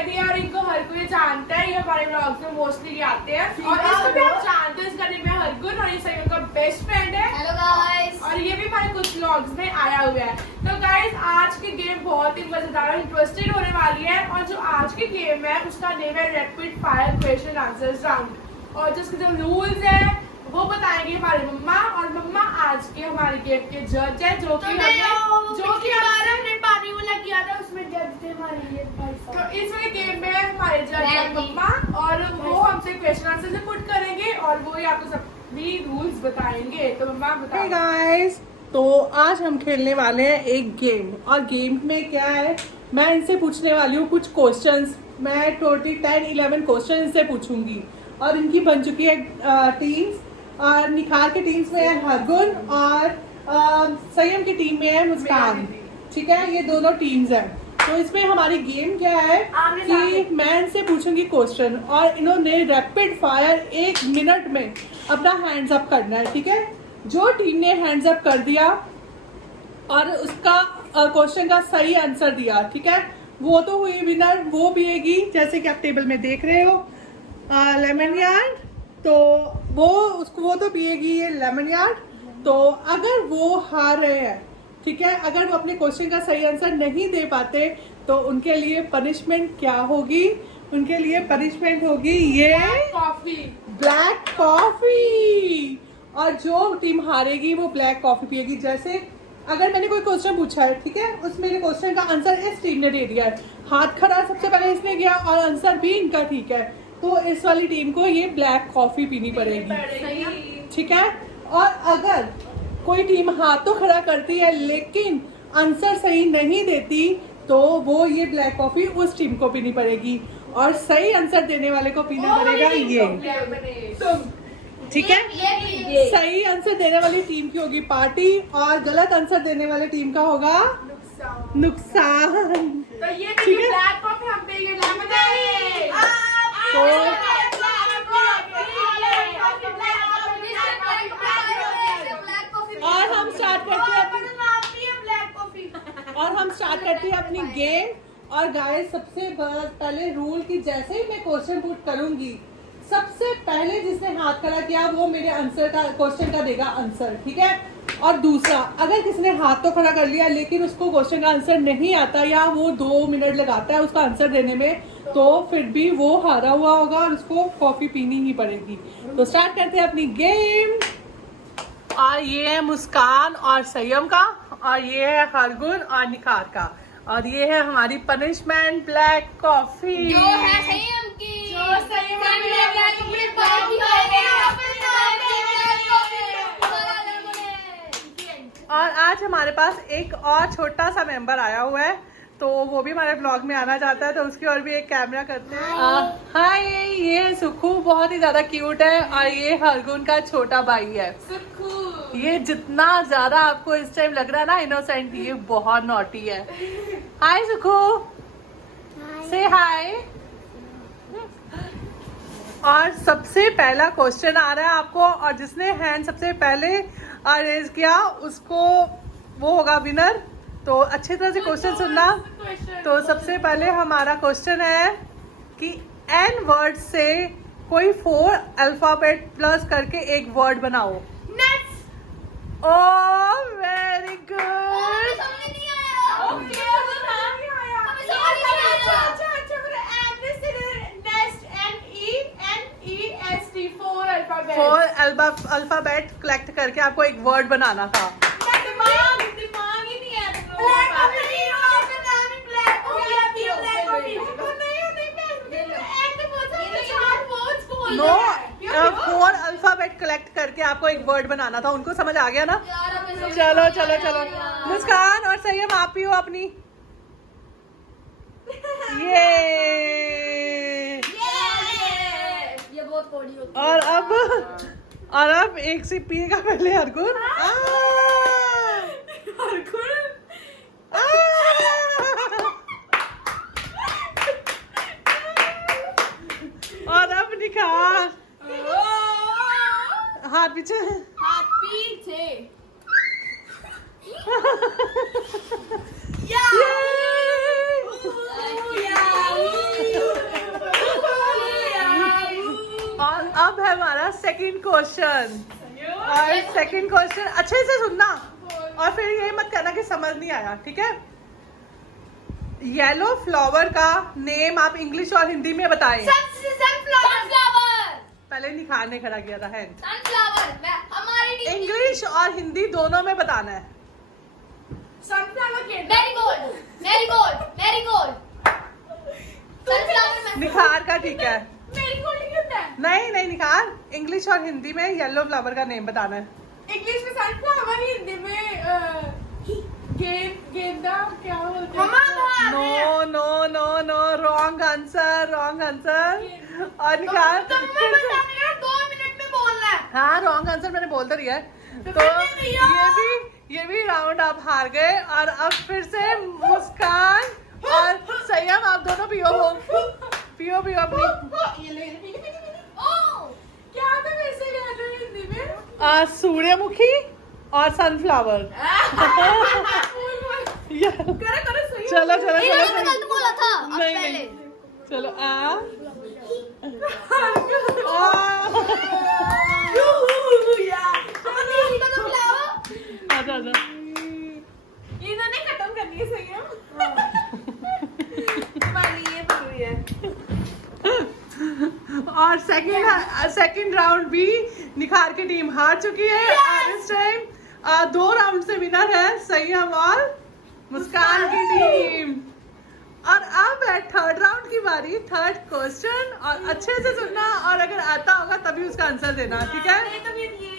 Baby और इनको हर कोई जानता है, ये हमारे व्लॉग्स में मोस्टली आते हैं और इसको भी आप जानते हैं, इसका नेम है हरगुन और ये सही का बेस्ट फ्रेंड है। Hello guys. और ये भी हमारे कुछ व्लॉग्स में आया हुआ है। तो गाइस आज की गेम बहुत ही मजेदार और इंटरेस्टिंग होने वाली है और जो आज की गेम है उसका नेम है rapid fire question answers round और जिसके जो रूल्स है वो बताएंगे हमारी मम्मा और मम्मा आज के हमारी गेम के जज है जो कि हमने पानी वाला किया था उसमें जज थे हमारे ये भाई साहब। तो इस वाली गेम में हमारे जज है मम्मा और वो हमसे क्वेश्चन आंसर से पुट करेंगे और वो ही आपको सभी रूल्स बताएंगे। तो मम्मा बताओ। Hey guys, तो आज हम खेलने वाले हैं एक गेम और गेम में क्या है, मैं इनसे पूछने वाली हूँ कुछ क्वेश्चंस। मैं टोटली 10-11 क्वेश्चन इनसे पूछूंगी और इनकी बन चुकी है टीम्स और निखार की टीम्स में है हरगुन और संयम की टीम में है मुस्कान। ठीक है, ये दोनों टीम्स हैं। तो इसमें हमारी गेम क्या है कि मैं इनसे पूछूंगी क्वेश्चन और इन्होंने रैपिड फायर 1 मिनट में अपना हैंड्स अप करना है। ठीक है, जो टीम ने हैंड्स अप कर दिया और उसका क्वेश्चन का सही आंसर दिया, ठीक है, वो तो हुई विनर। वो पिएगी जैसे कि आप टेबल में देख रहे हो लेमन यार्ड, तो वो तो पिएगी ये लेमन यार्ड। तो अगर वो हार रहे हैं, ठीक है, अगर वो अपने क्वेश्चन का सही आंसर नहीं दे पाते तो उनके लिए पनिशमेंट क्या होगी? उनके लिए पनिशमेंट होगी ये ब्लैक कॉफी और जो टीम हारेगी वो ब्लैक कॉफी पिएगी। जैसे अगर मैंने कोई क्वेश्चन पूछा है, ठीक है, उस मेरे क्वेश्चन का आंसर इस टीम ने दे दिया है, हाथ खड़ा सबसे पहले इसने किया और आंसर भी इनका ठीक है, तो इस वाली टीम को ये ब्लैक कॉफी पीनी पड़ेगी। ठीक है, और अगर कोई टीम हाथ तो खड़ा करती है लेकिन आंसर सही नहीं देती तो वो ये ब्लैक कॉफी उस टीम को पीनी पड़ेगी और सही आंसर देने वाले को पीना पड़ेगा ये। ठीक है, सही आंसर देने वाली टीम की होगी पार्टी और गलत आंसर देने वाले टीम का होगा नुकसान। तो ये ब्लैक कॉफी हम पे ये और हम स्टार्ट करते हैं अपनी गेम। और गाइस सबसे पहले रूल की जैसे ही मैं क्वेश्चन पुट करूंगी सबसे पहले जिसने हाथ खड़ा किया वो मेरे आंसर का क्वेश्चन का देगा आंसर। ठीक है, और दूसरा अगर किसी ने हाथ तो खड़ा कर लिया लेकिन उसको क्वेश्चन का आंसर नहीं आता या वो 2 मिनट लगाता है उसका आंसर देने में तो फिर भी वो हारा हुआ होगा और उसको कॉफी पीनी ही पड़ेगी। तो स्टार्ट करते हैं अपनी गेम। और ये है मुस्कान और संयम का और ये है हरगुन और निखार का और ये है हमारी पनिशमेंट ब्लैक कॉफी जो है संयम की। और आज हमारे पास एक और छोटा सा मेंबर आया हुआ है तो वो भी हमारे ब्लॉग में आना चाहता है तो उसकी और भी एक कैमरा करते हैं। हाय, ये सुखू बहुत ही ज्यादा क्यूट है और ये हरगुन का छोटा भाई है सुखू। ये जितना ज्यादा आपको इस टाइम लग रहा है ना इनोसेंट, ये बहुत नॉटी है। हाय सुखू, से हाय। और सबसे पहला क्वेश्चन आ रहा है आपको और जिसने हैंड सबसे पहले रेज किया उसको वो होगा विनर। तो अच्छी तरह से क्वेश्चन सुनना। तो सबसे पहले हमारा क्वेश्चन है कि n वर्ड से कोई 4 अल्फाबेट प्लस करके एक वर्ड बनाओ। Oh very good. Four alphabet collect करके आपको एक वर्ड बनाना था। नो, 4 अल्फाबेट कलेक्ट करके आपको एक वर्ड बनाना था। उनको समझ आ गया ना? चलो चलो चलो, मुस्कान और संयम आप ही हो अपनी। ये बहुत कौड़ी होती है। और अब एक से पिएगा पहले हरगुन। और अब निखार। हाथ पीछे, हाथ पीछे। सेकंड क्वेश्चन, और सेकंड क्वेश्चन अच्छे से सुनना और फिर ये मत कहना कि समझ नहीं आया, ठीक है। येलो फ्लावर का नेम आप इंग्लिश और हिंदी में बताएं। सनफ्लावर। पहले निखार ने खड़ा किया था है। सनफ्लावर हमारी इंग्लिश और हिंदी दोनों में बताना है। सनफ्लावर के मैरीगोल्ड मैरीगोल्ड मैरीगोल्ड सनफ्लावर में निखार का ठीक है। मैरीगोल्ड क्यों होता है? नहीं नहीं निखार, इंग्लिश और हिंदी में येलो फ्लावर का नेम बताना है। इंग्लिश में सनफ्लावर, हिंदी में गेंदा क्या बोलते हैं? No no no no, wrong answer, wrong answer. और निखार तो मैं बताने का 2 मिनट में बोलना है। हाँ रॉन्ग आंसर मैंने बोल तो दिया है। तो ये भी राउंड आप हार गए। और अब फिर से मुस्कान और संयम आप दोनों पियो हो, पियो पियो अपनी। क्या था फिर से कहना हिंदी में? सूर्यमुखी और सनफ्लावर। करो करो सही। चलो चलो नहीं, चलो मैंने गलत बोला था अब नहीं पहले। नहीं चलो आ आजा आजा। इन्होंने खत्म करनी है सही है। तुम्हारी ये पकड़ी है। और सेकंड राउंड भी निखार की टीम हार चुकी है। और इस टाइम 2 राउंड से विनर है संयम और मुस्कान की टीम। और अब है थर्ड राउंड की बारी, थर्ड क्वेश्चन। और अच्छे से सुनना और अगर आता होगा तभी उसका आंसर देना, ठीक है? नहीं तो फिर ये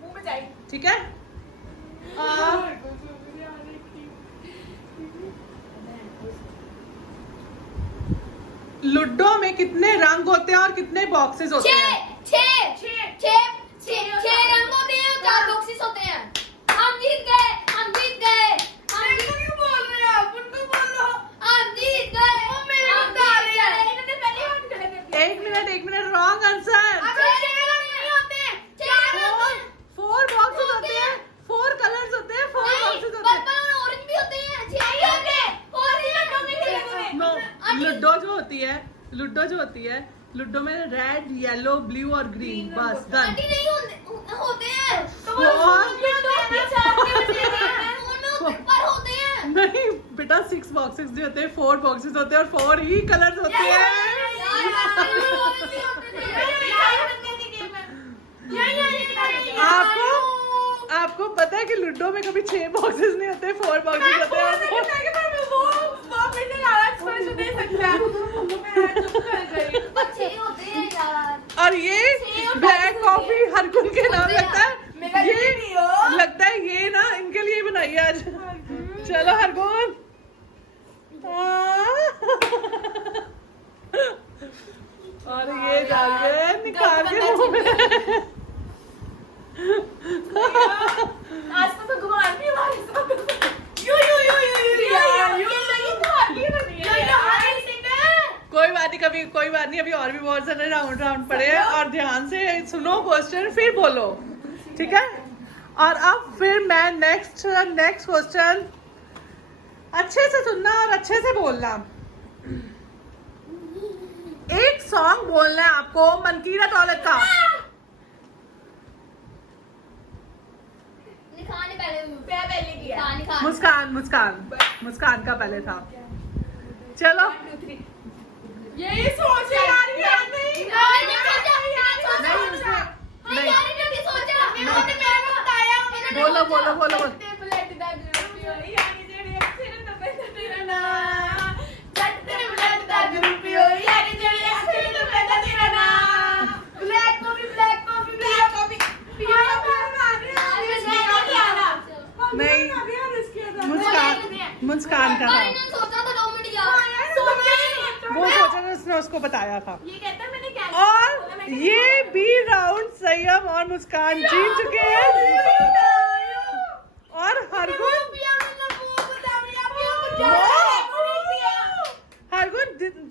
मुंह में जाए। ठीक है। लूडो में कितने रंग होते हैं और कितने बॉक्सेस होते हैं? 6 रंग होते हैं और 4 बॉक्सेस होते हैं। हम जीत गए, हम जीत गए। क्यों बोल रहे हो आप? उनको बोलो। हम जीत गए। वो मेरे को बता रहे हैं। इन्होंने पहले ही हाथ खड़ा कर दिया। एक मिनट रॉन्ग आंसर। 4 बॉक्सेस होते हैं, 4 कलर्स होते हैं, 4 बॉक्सेस होते हैं। पर्पल और ऑरेंज भी होते हैं। 6 होते हैं। नो, लूडो जो होती है लूडो में रेड, येलो, ब्लू और ग्रीन, बस डन। आंटी नहीं होते हैं। पर होते हैं। नहीं बेटा 6 बॉक्सेस नहीं होते, 4 बॉक्सेस होते हैं और 4 ही कलर्स होते हैं। आपको पता है कि लूडो में कभी 6 बॉक्सेस नहीं होते, 4 बॉक्सेस होते हैं। और ये ब्लैक कॉफी हरगुन के नाम लगता है। ये ना इनके लिए बनाई है आज। चलो हरगुन। और ये डालिए निकाल के मुंह में। आज तो भगवान भी हमारे साथ कोई बात नहीं, अभी और भी बहुत सारे राउंड पड़े हैं। और ध्यान से सुनो क्वेश्चन फिर बोलो, ठीक है? और अब फिर मैं नेक्स्ट क्वेश्चन, अच्छे से सुनना और अच्छे से बोलना। एक सॉन्ग बोलना है आपको मनकीरत औलत का। मुस्कान का पहले था। चलो यही सोच यार, याद नहीं। बोलो। नहीं मुस्कान का था, वो सोचा उसने उसको बताया था। ये कहता है मैंने क्या और ये बी राउंड संयम और मुस्कान जीत चुके हैं। और हरगुन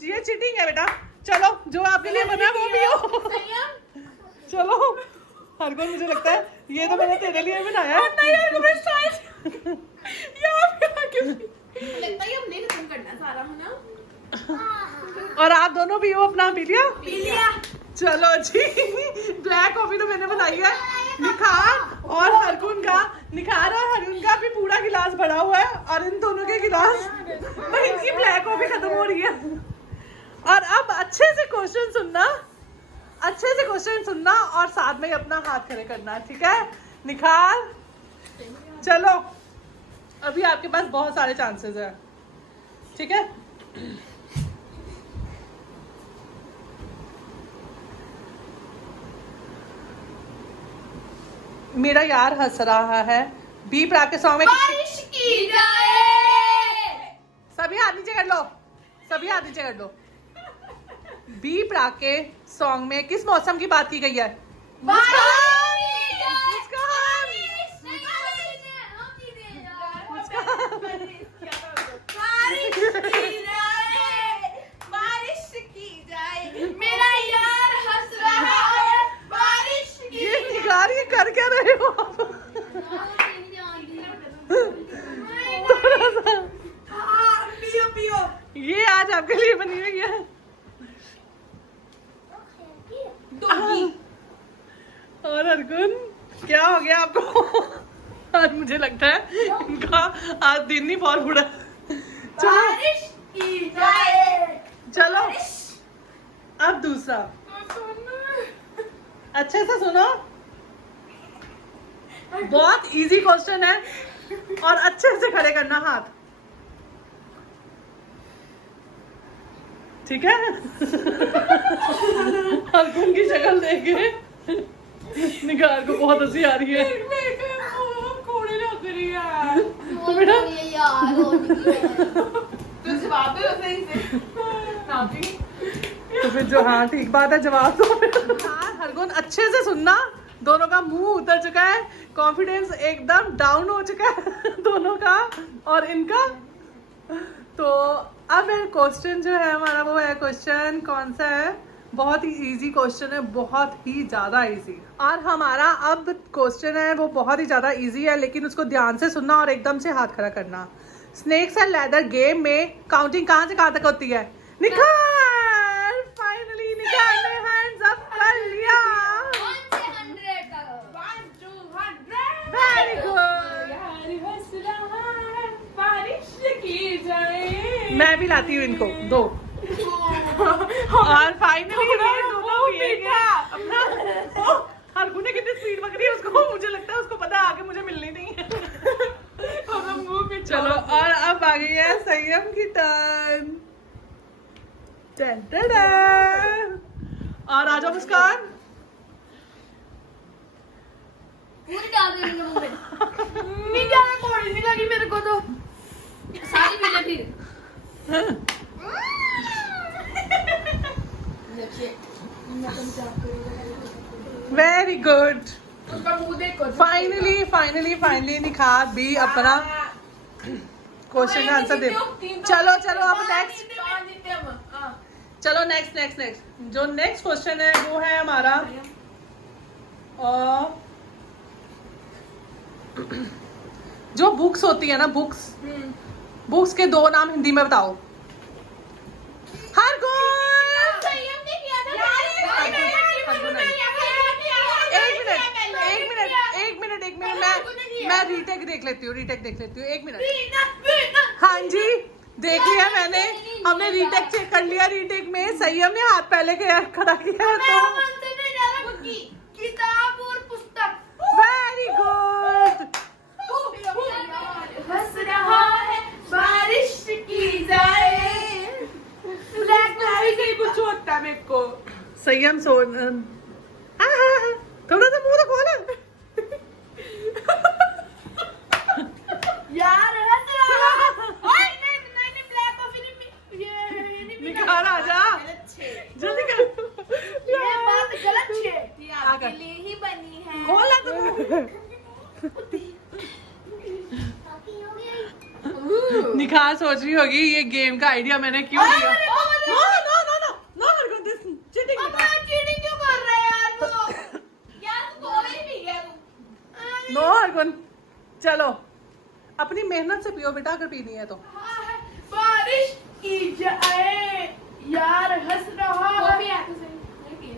ये चीटिंग है बेटा। चलो जो आपके लिए बना वो भी हो। चलो हरगुन, मुझे लगता है ये तो मैंने तेरे लिए बनाया है। और आप दोनों भी हो अपना पी लिया? चलो जी, ब्लैक कॉफी तो मैंने बनाई है। निखार और हरगुन का भी पूरा गिलास भरा हुआ है और इन दोनों के गिलास में इनकी ब्लैक कॉफी खत्म हो रही है। और अब अच्छे से क्वेश्चन सुनना और साथ में अपना हाथ खड़े करना, ठीक है निखार? चलो अभी आपके पास बहुत सारे चांसेस है, ठीक है? मेरा यार हंस रहा है, बी प्राक के सॉन्ग में बारिश की जाए। सभी हाथ नीचे कर लो। बी प्राक के सॉन्ग में किस मौसम की बात की गई है? बारिश की जाए। मेरा यार हंस रहा है, बारिश की ये निगार ये कर क्या रहे हो आप? पियो। ये आज आपके लिए बनी हुई है। और अर्जुन क्या हो गया आपको? आज मुझे लगता है इनका आज दिन ही बहुत बुरा। बारिश की जाए। चलो अब दूसरा, अच्छे से सुनो, बहुत इजी क्वेश्चन है और अच्छे से खड़े करना हाथ, ठीक है? अर्जुन की शक्ल देखे निगार को बहुत हंसी आ रही है। कोड़ी लग रही है तो बेटा तो फिर जो, हाँ ठीक बात है, जवाब दो। हरगुन अच्छे से सुनना, दोनों का मुंह उतर चुका है, कॉन्फिडेंस एकदम डाउन हो चुका है दोनों का और इनका। तो अब क्वेश्चन जो है हमारा वो है, क्वेश्चन कौन सा है? बहुत ही इजी क्वेश्चन है, बहुत ही ज़्यादा इजी। और हमारा अब क्वेश्चन है वो बहुत ही ज़्यादा इजी है, लेकिन उसको ध्यान से सुनना और एकदम से हाथ खड़ा करना। स्नेक्स एंड लेदर गेम में काउंटिंग कहाँ से कहाँ तक होती है? निखार फाइनली निखार ने हैंड्स अप कर लिया। 1 से 100 तक। 1 to 100। Very good. यार हंस रहा है, बारिश की जाए। मैं भी लाती हूँ इनको दो। और फाइनली ये दोनों ये अपना हरगुन ने कितनी स्पीड पकड़ी है उसको, मुझे लगता है उसको पता है आगे मुझे मिलनी नहीं है। चलो और अब आ गई है संयम की टर्न। और आ जाओ मुस्कान। पूरी डाल देंगे मुंह में। नहीं जाना, कोड़ी नहीं लगी मेरे को तो। सारी मिले फिर। Very good. उसका मुंह देखो। फाइनली निखार भी अपना क्वेश्चन का आंसर दे। चलो अब नेक्स्ट, चलो नेक्स्ट जो नेक्स्ट क्वेश्चन है वो है हमारा जो बुक्स होती है ना, बुक्स के दो नाम हिंदी में बताओ। एक मिनट मैं रीटेक देख लेती हूँ, एक मिनट। हाँ जी देख लिया मैंने, हमने रीटेक चेक कर लिया। रीटेक में संयम ने हाथ पहले खड़ा किया है तो किताब और पुस्तक। Very good. हंस रहा है, बारिश की जाए। कुछ होता है मेरे को। संयम थोड़ा सा मुंह तो खोला। यार हंस रहा है। नहीं ब्लैक कॉफी नहीं, ये निखार आ जा जल्दी कर। ये बात गलत है। ये आपके लिए ही बनी है। खोला तो निखार सोच रही होगी ये गेम का आइडिया मैंने क्यों दिया। No cheating. चीटिंग क्यों कर रहे हैं यार वो? यार तू कोई भी है तू। नो हरगुन, चलो अपनी मेहनत से पियो बेटा अगर पीनी है तो। बारिश की जाए, यार हंस रहा है। भी आते सही।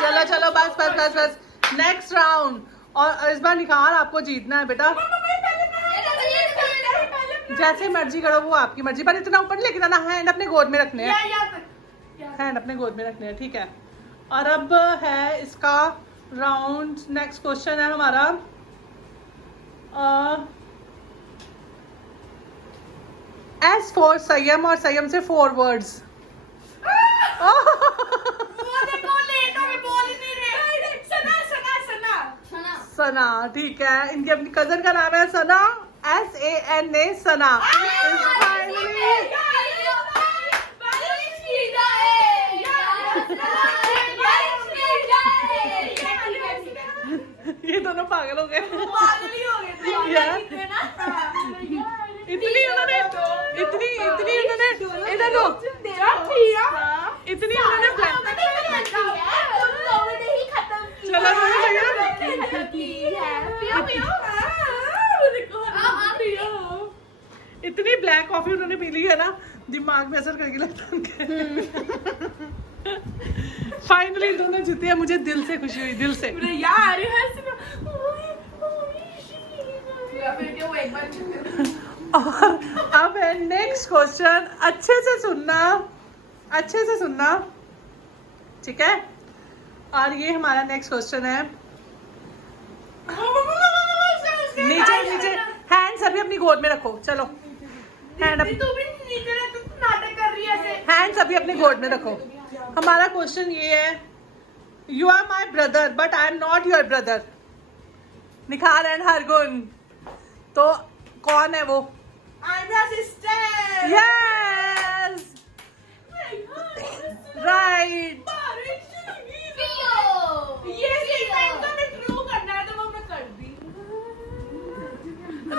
चलो चलो बस बस बस बस नेक्स्ट राउंड। और इस बार निखार आपको जीतना है बेटा। जैसे मर्जी करो वो आपकी मर्जी, पर इतना ऊपर लेके जाना, हैंड अपने गोद में रखने हैं, हैंड अपने गोद में रखने हैं, ठीक है। और अब है इसका राउंड। नेक्स्ट क्वेश्चन है हमारा एस फॉर संयम और संयम से 4 वर्ड्स। सना, ठीक है। इनकी अपनी कजन का नाम है सना, SANA सना। ये दोनों पागल हो गए। इतनी उन्होंने इधर लो, इतनी उन्होंने चलो इतनी ब्लैक कॉफी उन्होंने पी ली है ना, दिमाग में असर करके लगता है। फाइनली दोनों जीते हैं, मुझे दिल से खुशी हुई, दिल से यार। और अब है नेक्स्ट क्वेश्चन। अच्छे से सुनना, ठीक है। और ये हमारा नेक्स्ट क्वेश्चन है, नीचे हैंड्स अभी अपनी गोद में रखो। चलो हैंड्स अभी अपने गोद में रखो। हमारा क्वेश्चन ये है, you are my brother but I am not your brother. Nikhar and Hargun, तो कौन है वो? I'm your sister. Yes. Right. ये statement तो मैं true करना है तो वो मैं कर दी।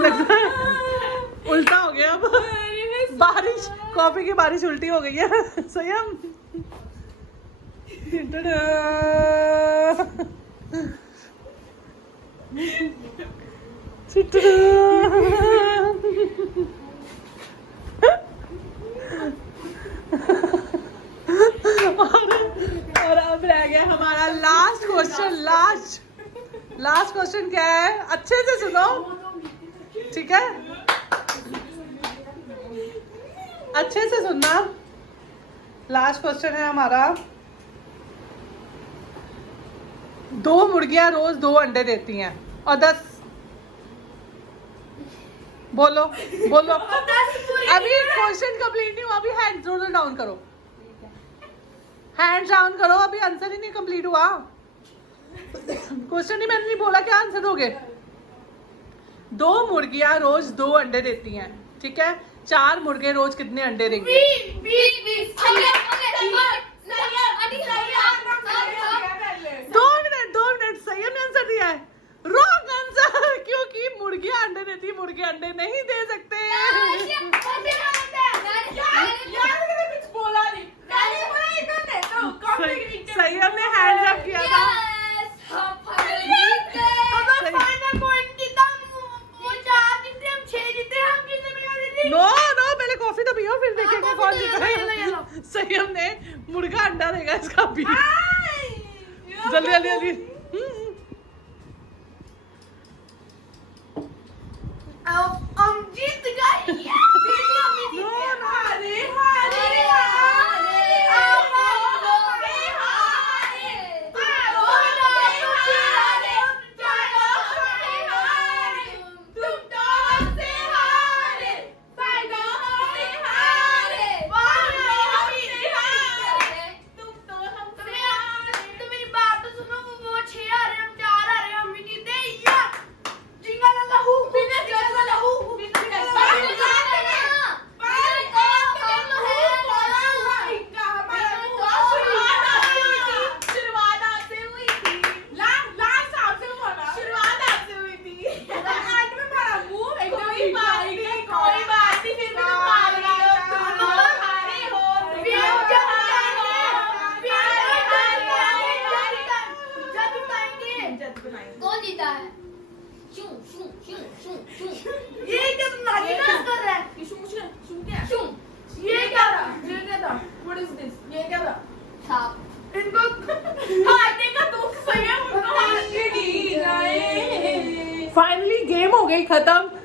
लगता है उल्टा हो गया अब। बारिश, कॉफी की बारिश उल्टी हो गई है। संयम। और अब रह गया हमारा लास्ट क्वेश्चन। लास्ट क्वेश्चन क्या है? अच्छे से सुनो, ठीक है, अच्छे से सुनना। लास्ट क्वेश्चन है हमारा, 2 मुर्गियां रोज 2 अंडे देती हैं और 10 बोलो अभी क्वेश्चन कंप्लीट नहीं हुआ, अभी हैंड दोनों डाउन करो, हैंड डाउन करो, अभी आंसर ही नहीं कंप्लीट हुआ। क्वेश्चन ही मैंने नहीं बोला, क्या आंसर दोगे? 2 मुर्गियां रोज 2 अंडे देती हैं, ठीक है। 4 मुर्गे रोज कितने अंडे देंगे? 2 मिनट संयम ने आंसर दिया है। रॉन्ग आंसर, क्योंकि मुर्गियां अंडे देती, मुर्गे अंडे नहीं दे सकते। संयम ने हैंड अप किया था। नो, पहले कॉफी तो पियो, फिर देखेंगे कौन जीता है। संयम ने मुर्गा अंडा देगा इसका भी। जल्दी हम जीत गए।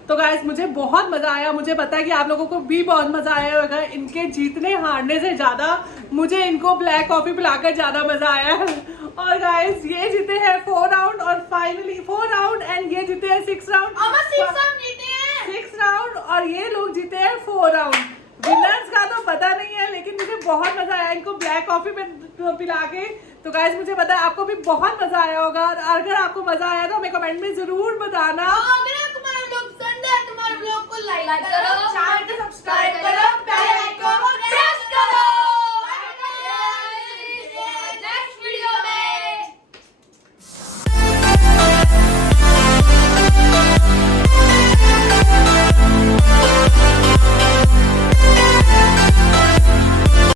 तो गाइस मुझे बहुत मजा आया, मुझे पता है कि आप लोगों को भी बहुत मजा आया होगा। इनके जीतने हारने से ज्यादा मुझे इनको ब्लैक कॉफी पिलाकर ज्यादा मजा आया है। और गाइस ये जीते हैं 4 राउंड और फाइनली 4 राउंड एंड ये जीते हैं 6 राउंड। 6 राउंड और ये लोग जीते हैं 4 राउंड। विनर्स का तो पता नहीं है, लेकिन मुझे बहुत मजा आया इनको ब्लैक कॉफी में पिला के। तो गाइस मुझे पता है आपको भी बहुत मजा आया होगा। और अगर आपको मजा आया तो हमें कमेंट में जरूर बताना। अगर तुम्हारा ब्लॉग पसंद है, तुम्हारे ब्लॉग को लाइक करो,